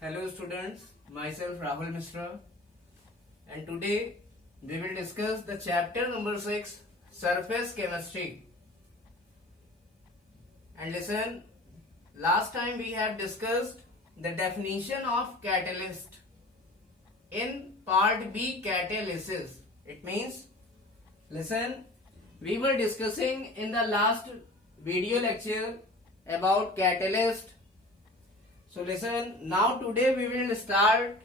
Hello students, myself Rahul Mishra, and today we will discuss the chapter number 6, Surface Chemistry. And listen, last time we have discussed the definition of catalyst in part B, catalysis. It means, listen, we were discussing in the last video lecture about catalyst. So listen, now today we will start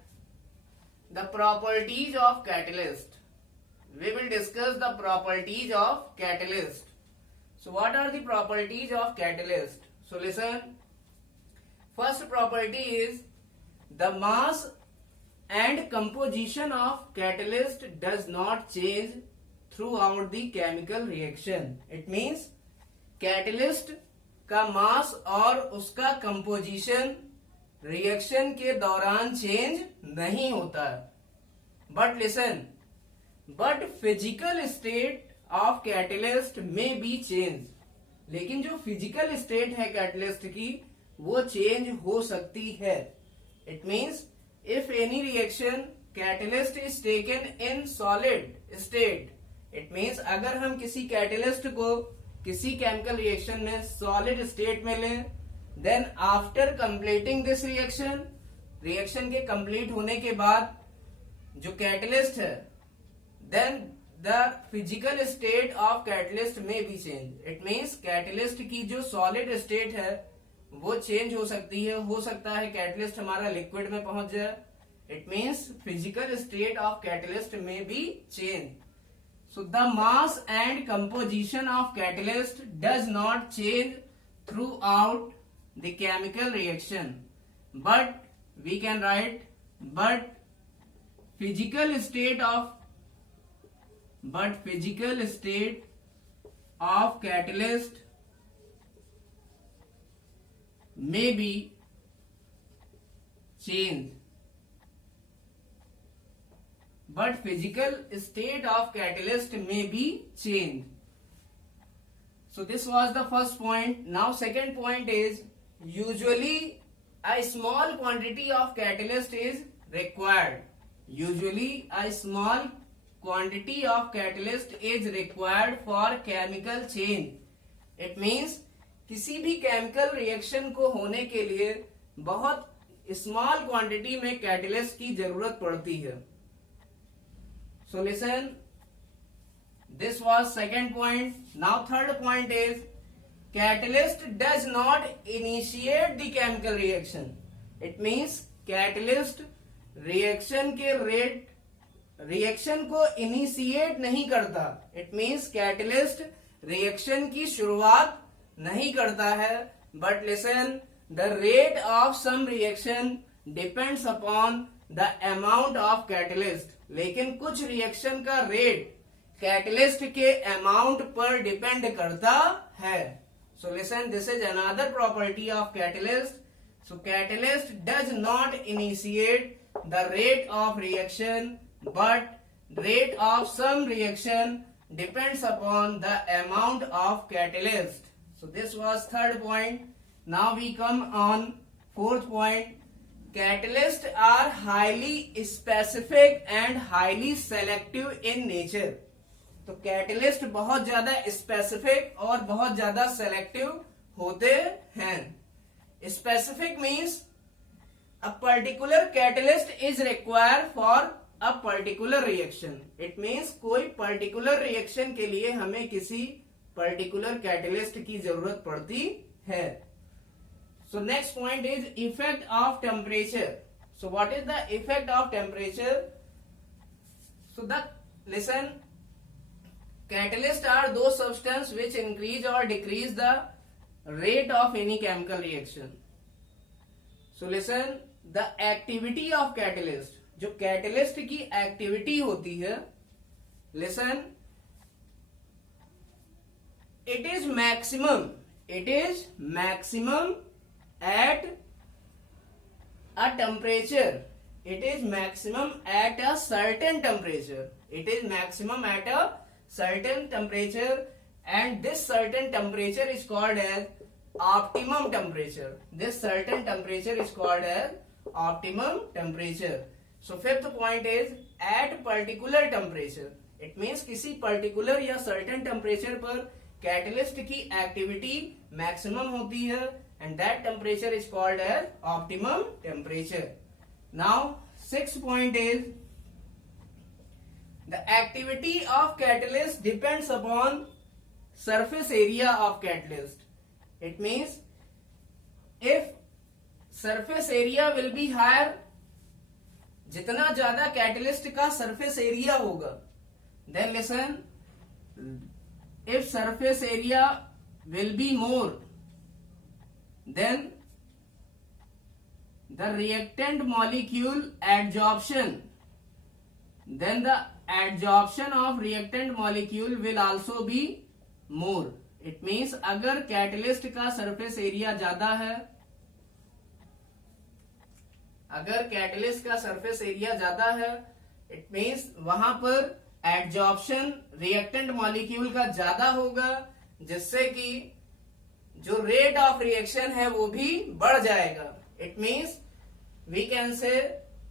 the properties of catalyst. We will discuss the properties of catalyst. So what are the properties of catalyst? So listen, first property is the mass and composition of catalyst does not change throughout the chemical reaction. It means catalyst का मास और उसका composition reaction के दौरान चेंज नहीं होता है. But listen, but physical state of catalyst में B change. लेकिन जो फिजिकल स्टेट है कैटलिस्ट की वो चेंज हो सकती है. It means if any reaction catalyst is taken in solid state, it means अगर हम किसी कैटलिस्ट को किसी केमिकल रिएक्शन में सॉलिड स्टेट में लें, then after completing this reaction के कंप्लीट होने के बाद जो कैटलिस्ट है, then the physical state of catalyst में भी चेंज. इट मीन्स कैटलिस्ट की जो सॉलिड स्टेट है वो चेंज हो सकती है. हो सकता है कैटलिस्ट हमारा लिक्विड में पहुंच जाए. It means physical state of catalyst में भी change. So the mass and composition of catalyst does not change throughout the chemical reaction, but we can write but physical state of catalyst may be changed. But physical state of catalyst may be changed. So this was the first point. Now second point is usually a small quantity of catalyst is required. Usually a small quantity of catalyst is required for chemical change. It means किसी भी chemical reaction को होने के लिए बहुत small quantity में catalyst की जरूरत पड़ती है. So listen, this was second point. Now third point is catalyst does not initiate the chemical reaction. It means catalyst reaction को initiate नहीं करता. It means catalyst reaction की शुरुआत नहीं करता है. But listen, the rate of some reaction depends upon the amount of catalyst. लेकिन कुछ रिएक्शन का रेट कैटलिस्ट के अमाउंट पर डिपेंड करता है. So listen, this is another property of catalyst. So catalyst does not initiate the rate of reaction, but rate of some reaction depends upon the amount of catalyst. So this was third point. Now we come on fourth point. Catalysts are highly specific and highly selective in nature. तो कैटलिस्ट बहुत ज्यादा स्पेसिफिक और बहुत ज्यादा सेलेक्टिव होते हैं. Specific means a particular catalyst is required for a particular reaction. It means कोई particular reaction के लिए हमें किसी पर्टिकुलर कैटलिस्ट की जरूरत पड़ती है. So next point is effect of temperature. So what is the effect of temperature? So listen, catalysts are those substances which increase or decrease the rate of any chemical reaction. So listen, the activity of catalyst, जो catalyst की activity होती है, listen, it is maximum at a temperature. It is maximum at a certain temperature. It is maximum at a certain temperature, and this certain temperature is called as optimum temperature. This certain temperature is called as optimum temperature. So fifth point is at particular temperature. It means किसी particular या certain temperature पर catalyst की activity maximum होती है and that temperature is called as optimum temperature. Now sixth point is the activity of catalyst depends upon surface area of catalyst. It means if surface area will be higher, जितना ज्यादा कैटलिस्ट का surface area होगा, then listen, if surface area will be more, then the reactant molecule adsorption, then the adsorption of reactant molecule will also be more. It means अगर कैटलिस्ट का surface area ज्यादा है, अगर कैटलिस्ट का सरफेस एरिया ज्यादा है, it means वहां पर एडजॉर्प्शन रिएक्टेंट मॉलिक्यूल का ज्यादा होगा, जिससे कि जो रेट ऑफ रिएक्शन है वो भी बढ़ जाएगा. It means we can say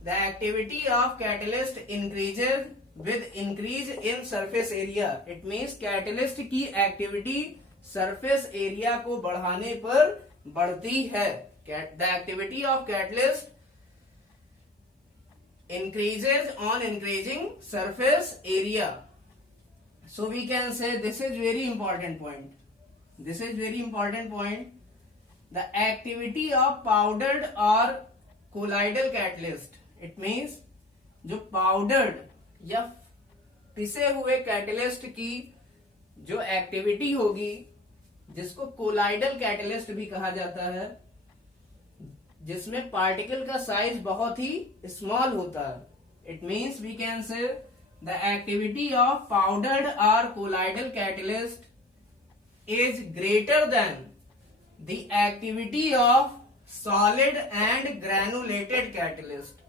the activity of catalyst increases with increase in surface area. It means catalyst की एक्टिविटी सरफेस एरिया को बढ़ाने पर बढ़ती है. The activity of catalyst increases on increasing surface area. So we can say this is very important point. This is very important point. The activity of powdered or colloidal catalyst. It means जो powdered या पिसे हुए कैटलिस्ट की जो एक्टिविटी होगी, जिसको colloidal catalyst भी कहा जाता है, जिसमें पार्टिकल का साइज बहुत ही स्मॉल होता है. It means we can say the activity of powdered और colloidal catalyst is greater than the activity of solid and granulated catalyst.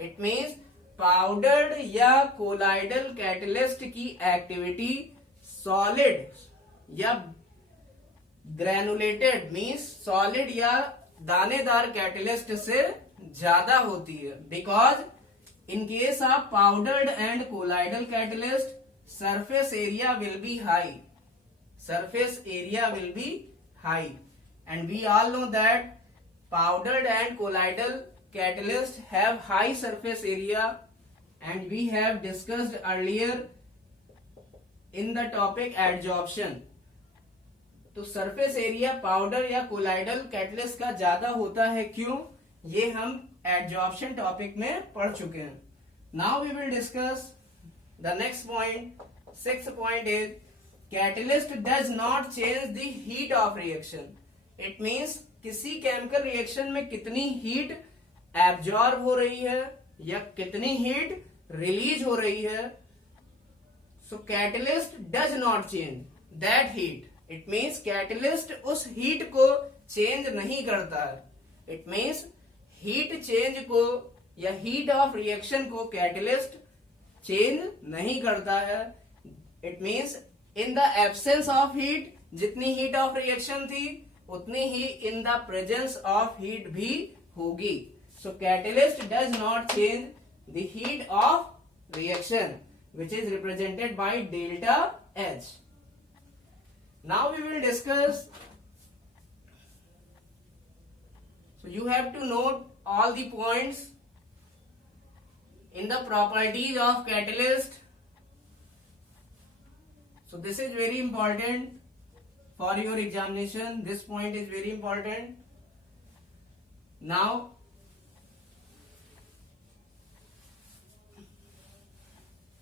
It means powdered या कोलाइडल कैटलिस्ट की एक्टिविटी सॉलिड या ग्रैनुलेटेड मीन्स सॉलिड या दानेदार catalyst से ज्यादा होती है. Because in case of powdered and colloidal catalyst surface area will be high. Surface area will be high and we all know that powdered and colloidal catalyst have high surface area and we have discussed earlier in the topic adsorption. तो surface area powder या colloidal catalyst का ज्यादा होता है. क्यों? ये हम adsorption topic में पढ़ चुके हैं. Now we will discuss the next point. Sixth point is catalyst does not change the heat of reaction. It means किसी केमिकल रिएक्शन में कितनी हीट एब्जॉर्ब हो रही है या कितनी हीट रिलीज हो रही है. So catalyst does not change that heat. It means catalyst उस हीट को चेंज नहीं करता है. इट मीन्स हीट चेंज को या हीट ऑफ रिएक्शन को कैटलिस्ट चेंज नहीं करता है. It means in the absence of heat जितनी हीट ऑफ रिएक्शन थी उतनी ही in the presence of heat भी होगी. So catalyst does not change the heat of reaction which is represented by delta H. Now we will discuss. So you have to note all the points in the properties of catalyst. So this is very important for your examination. This point is very important.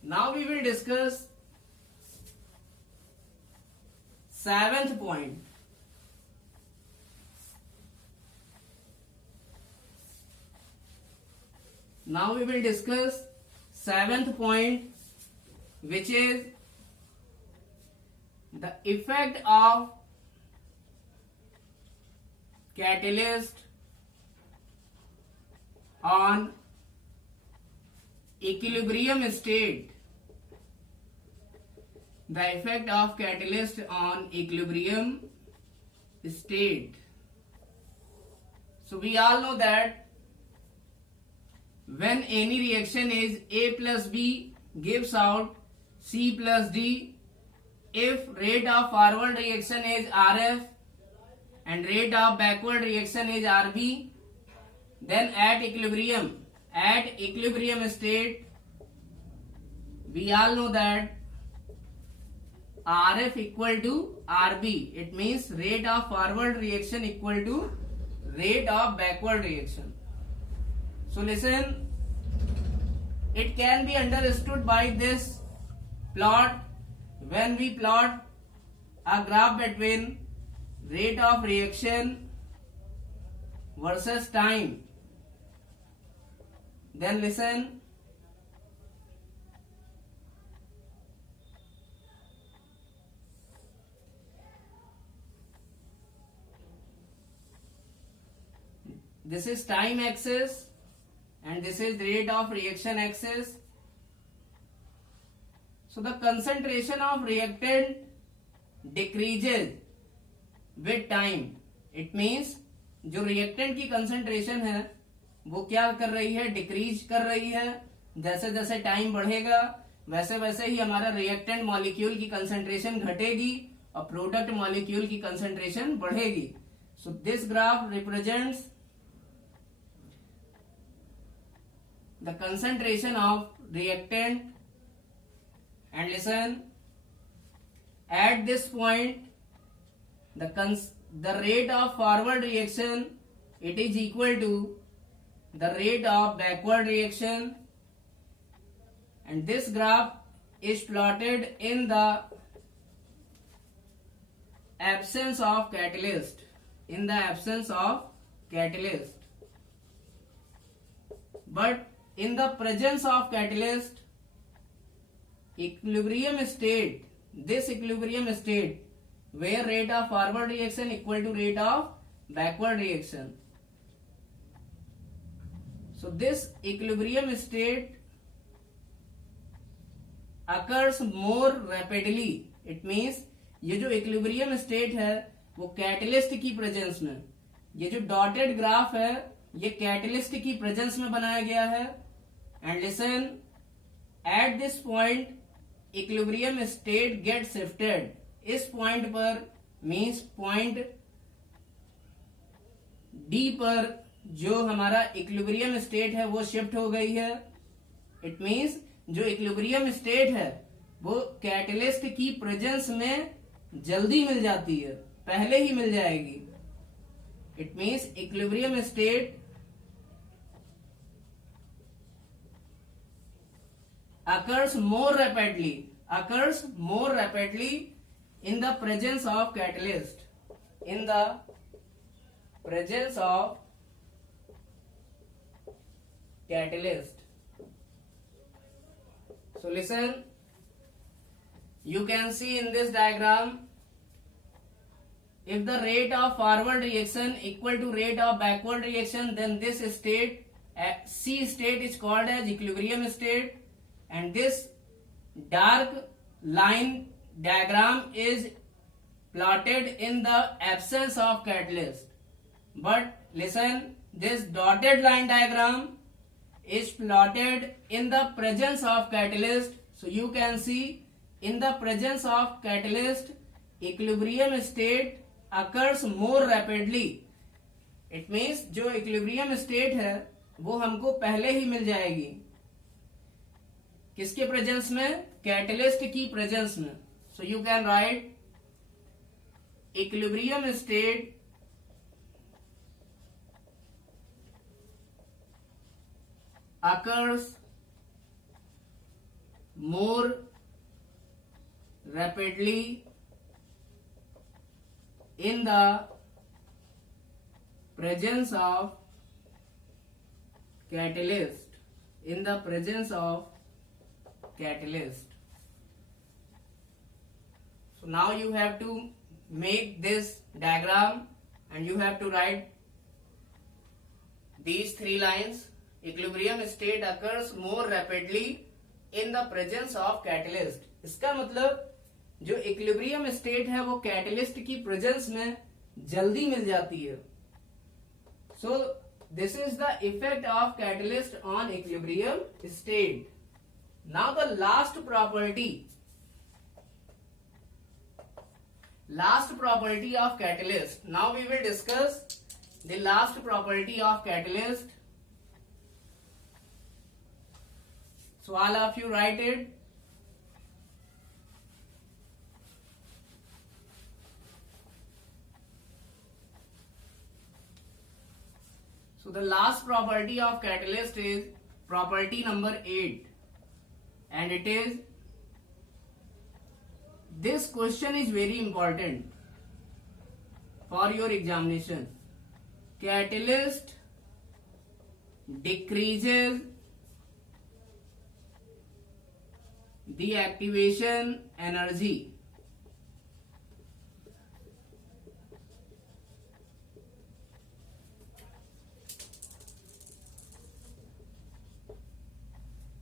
Now we will discuss seventh point. Now we will discuss seventh point, which is the effect of catalyst on equilibrium state. The effect of catalyst on equilibrium state. So we all know that when any reaction is A plus B gives out C plus D, if rate of forward reaction is RF and rate of backward reaction is RB, then at equilibrium state, we all know that RF equal to RB. It means rate of forward reaction equal to rate of backward reaction. So listen, it can be understood by this plot. When we plot a graph between rate of reaction versus time, then listen, this is time axis and this is rate of reaction axis. So the concentration of reactant decreases with time. It means जो reactant की concentration है वो क्या कर रही है, डिक्रीज कर रही है. जैसे जैसे टाइम बढ़ेगा वैसे वैसे ही हमारा रिएक्टेंट मॉलिक्यूल की कंसंट्रेशन घटेगी और प्रोडक्ट मॉलिक्यूल की कंसंट्रेशन बढ़ेगी. So this graph represents the concentration of reactant, and listen, at this point the rate of forward reaction, it is equal to the rate of backward reaction, and this graph is plotted in the absence of catalyst, but in the presence of catalyst, equilibrium state, this equilibrium state where rate of forward reaction equal to rate of backward reaction. So this equilibrium state occurs more rapidly. It means ये जो equilibrium state है वो कैटलिस्ट की प्रेजेंस में, ये जो dotted graph है ये कैटलिस्ट की प्रेजेंस में बनाया गया है. And listen, at this point equilibrium state get shifted. इस पॉइंट पर मींस पॉइंट डी पर जो हमारा इक्विलिब्रियम स्टेट है वो शिफ्ट हो गई है. इट मींस जो इक्विलिब्रियम स्टेट है वो कैटलिस्ट की प्रेजेंस में जल्दी मिल जाती है, पहले ही मिल जाएगी. It means equilibrium state occurs more rapidly in the presence of catalyst, So listen, you can see in this diagram, if the rate of forward reaction equal to rate of backward reaction, then this state, C state, is called as equilibrium state. And this dark line diagram is plotted in the absence of catalyst. But listen, this dotted line diagram is plotted in the presence of catalyst. So you can see in the presence of catalyst, equilibrium state occurs more rapidly. It means जो equilibrium state है वो हमको पहले ही मिल जाएगी. किसके प्रेजेंस में? कैटलिस्ट की प्रेजेंस में. So you can write equilibrium state occurs more rapidly in the presence of catalyst, So now you have to make this diagram and you have to write these three lines. Equilibrium state occurs more rapidly in the presence of catalyst. इसका मतलब जो equilibrium state है वो कैटलिस्ट की प्रेजेंस में जल्दी मिल जाती है. सो This is the effect of catalyst on equilibrium state. Now the last property of catalyst. Now we will discuss the last property of catalyst. So all of you write it. So the last property of catalyst is property number 8, and it is, this question is very important for your examination. Catalyst decreases the activation energy.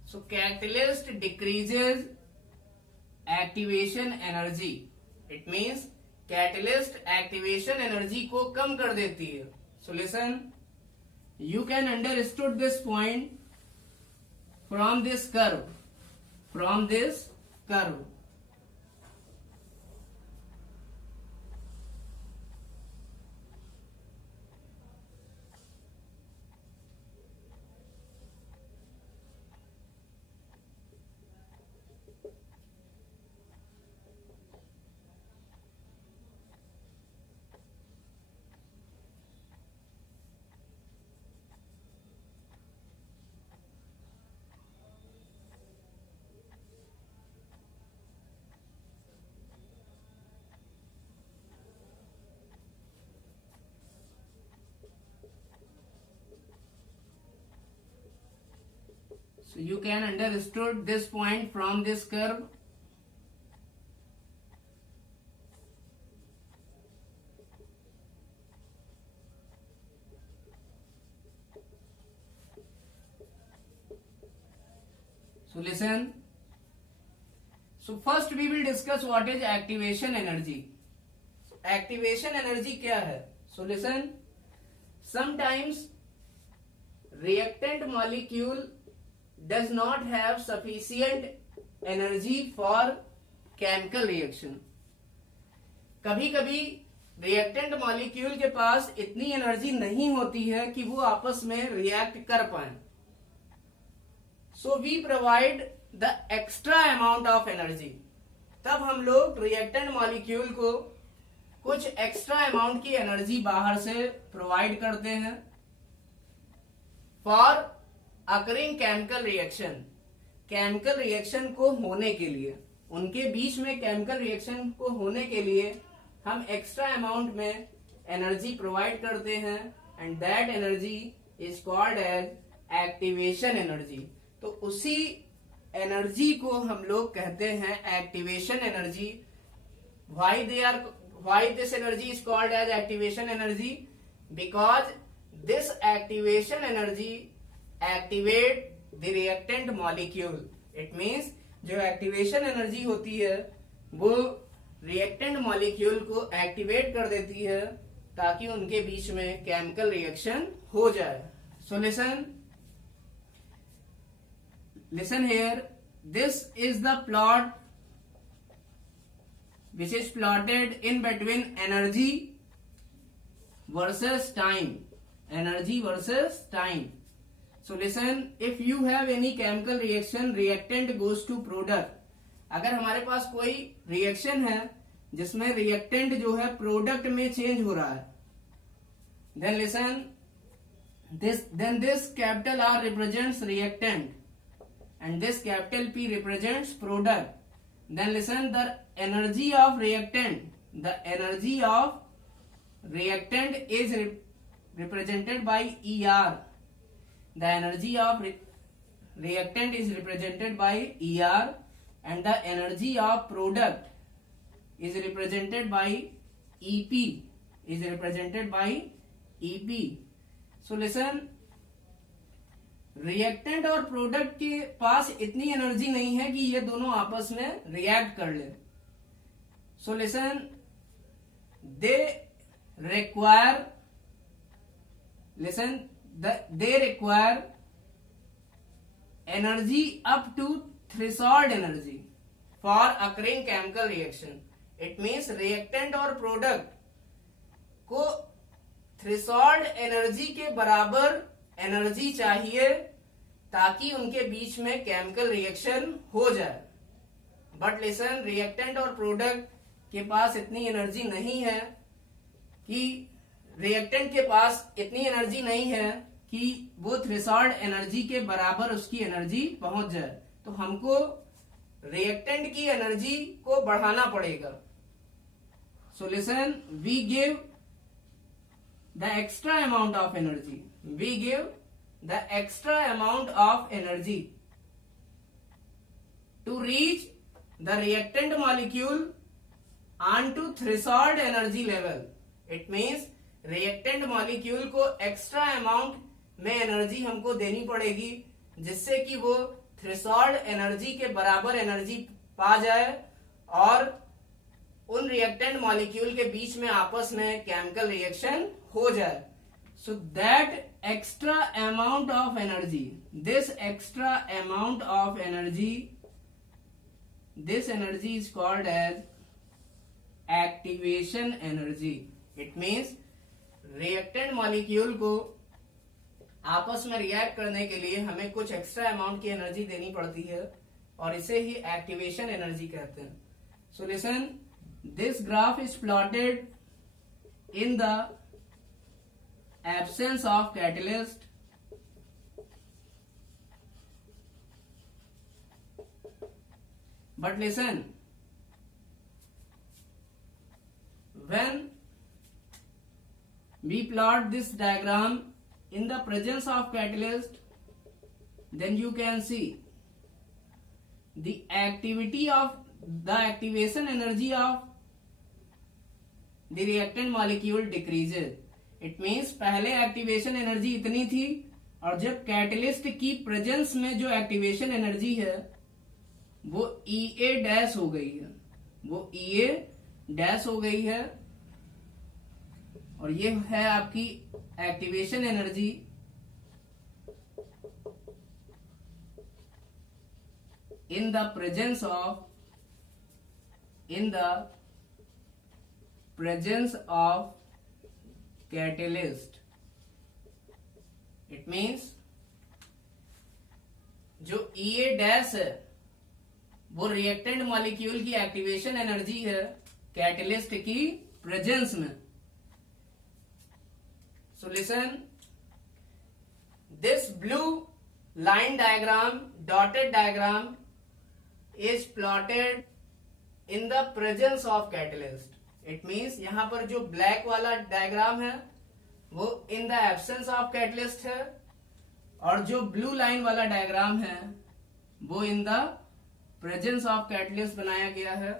So catalyst decreases activation energy. It means catalyst activation energy को कम कर देती है. So listen, you can understood this point from this curve. So you can understood this point from this curve. So listen. So first we will discuss what is activation energy. Activation energy क्या है? So listen. Sometimes reactant molecule does not have sufficient energy for chemical reaction. कभी कभी reactant molecule के पास इतनी एनर्जी नहीं होती है कि वो आपस में रिएक्ट कर पाए. So we provide the extra amount of energy. तब हम लोग रिएक्टेंट मॉलिक्यूल को कुछ एक्स्ट्रा अमाउंट की एनर्जी बाहर से प्रोवाइड करते हैं फॉर अकरिंग केमिकल रिएक्शन को होने के लिए. उनके बीच में केमिकल रिएक्शन को होने के लिए हम एक्स्ट्रा अमाउंट में एनर्जी प्रोवाइड करते हैं, and that energy is called as activation energy. तो उसी एनर्जी को हम लोग कहते हैं activation energy. Why this energy is called as activation energy? Because this activation energy activate the reactant molecule. It means जो एक्टिवेशन एनर्जी होती है वो रिएक्टेंट मॉलिक्यूल को एक्टिवेट कर देती है ताकि उनके बीच में केमिकल रिएक्शन हो जाए. So listen here. This is the plot which is plotted in between energy versus time. So listen, if you have any chemical reaction, reactant goes to product. अगर हमारे पास कोई रिएक्शन है जिसमें रिएक्टेंट जो है प्रोडक्ट में चेंज हो रहा है, then listen, this capital R represents reactant and this capital P represents product. Then listen, the energy of reactant is represented by ER. The energy of reactant is represented by ER, and the energy of product is represented by EP. So listen, reactant और प्रोडक्ट के पास इतनी एनर्जी नहीं है कि ये दोनों आपस में रिएक्ट कर ले. So listen, they they require energy up to threshold energy for occurring chemical reaction. It means reactant और product को थ्रेशोल्ड एनर्जी के बराबर एनर्जी चाहिए ताकि उनके बीच में केमिकल रिएक्शन हो जाए. बट लिसन, रिएक्टेंट और प्रोडक्ट के पास इतनी एनर्जी नहीं है कि रिएक्टेंट के पास इतनी एनर्जी नहीं है कि वो थ्रेशोल्ड एनर्जी के बराबर उसकी एनर्जी पहुंच जाए. तो हमको रिएक्टेंट की एनर्जी को बढ़ाना पड़ेगा. So listen, we give the extra amount of energy. We give the extra amount of energy to reach the reactant molecule onto threshold energy level. It means reactant molecule को extra amount में एनर्जी हमको देनी पड़ेगी जिससे कि वो threshold energy के बराबर एनर्जी पा जाए और उन रिएक्टेंट मॉलिक्यूल के बीच में आपस में केमिकल रिएक्शन हो जाए. So that extra amount of energy, this extra amount of energy, this energy is called as activation energy. It means reactant molecule को आपस में रिएक्ट करने के लिए हमें कुछ एक्स्ट्रा अमाउंट की एनर्जी देनी पड़ती है और इसे ही एक्टिवेशन एनर्जी कहते हैं. So listen, this graph is plotted in the absence of catalyst. But listen, when we plot this diagram in the presence of catalyst, then you can see the activity of the activation energy of the reactant molecule decreases. It means पहले activation energy इतनी थी और जब कैटलिस्ट की प्रेजेंस में जो activation energy है वो EA डैश हो गई है, वो EA डैश हो गई है और ये है आपकी activation energy. in the presence of catalyst. It means जो EA डैश है वो रिएक्टेंट मॉलिक्यूल की एक्टिवेशन एनर्जी है कैटलिस्ट की प्रेजेंस में. सो listen, this blue line diagram, dotted diagram is plotted in the presence of catalyst. It means यहाँ पर जो ब्लैक वाला डायग्राम है वो in the absence of catalyst है और जो ब्लू लाइन वाला डायग्राम है वो in the presence of catalyst बनाया गया है.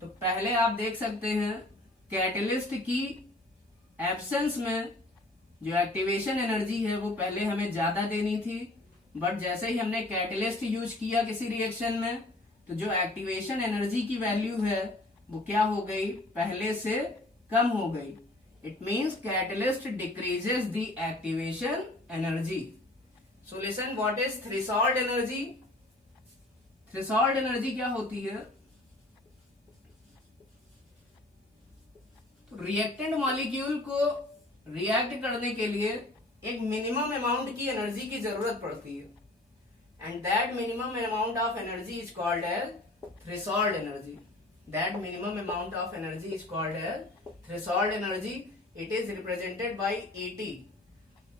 तो पहले आप देख सकते हैं कैटलिस्ट की एब्सेंस में जो एक्टिवेशन एनर्जी है वो पहले हमें ज्यादा देनी थी, बट जैसे ही हमने कैटलिस्ट यूज किया किसी रिएक्शन में तो जो एक्टिवेशन एनर्जी की वैल्यू है वो क्या हो गई, पहले से कम हो गई. It means catalyst decreases the activation energy. So listen, what is threshold energy? Threshold energy क्या होती है? तो रिएक्टेंट मॉलिक्यूल को रिएक्ट करने के लिए एक मिनिमम अमाउंट की एनर्जी की जरूरत पड़ती है and that minimum amount of energy is called as threshold energy. That minimum amount of energy is called as threshold energy. It is represented by ET.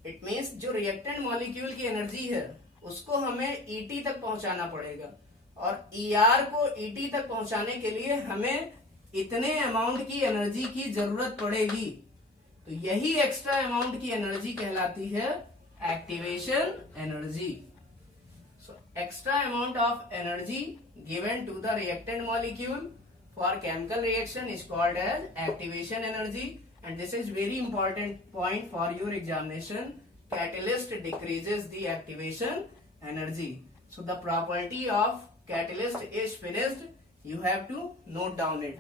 It means जो रिएक्टेंट मॉलिक्यूल की energy है उसको हमें ET तक पहुंचाना पड़ेगा और ER को ET तक पहुंचाने के लिए हमें इतने अमाउंट की एनर्जी की जरूरत पड़ेगी. तो यही एक्स्ट्रा अमाउंट की एनर्जी कहलाती है activation energy. So extra amount of energy given to the reactant molecule for chemical reaction is called as activation energy and this is very important point for your examination. Catalyst decreases the activation energy. So the property of catalyst is finished. You have to note down it.